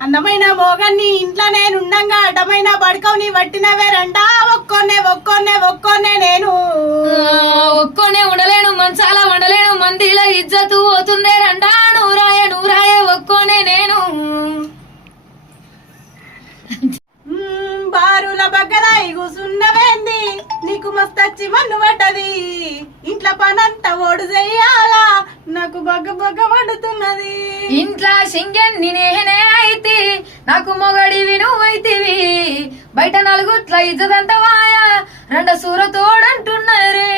అందమైన మోగన్ని ఇంట్లో నేనుండంగా అడ్డమైన బడకవుని వట్టినవే రండా ఒక్కొన్నే నేను ఒక్కొనే ఉండలేను మంచాల వండలేను మందిలో ఇజ్జతు పోతుందే రండా నూరాయే ఒక్కొనే నేను బారుల బగ్గదాయి కూసున్నవేంది నీకు మస్తచ్చి మన్ను పడ్డది ఇంట్లో పనంతా ఓడు చెయ్యాలా నాకు బగ్గ పడుతున్నది ఇంట్లో సింగన్ని నేనే అయితే నాకు మొగడివి నువ్వైతివి బయట నలుగుట్ల ఇజ్జతంత వాయ రెండ సూర తోడంటున్నారే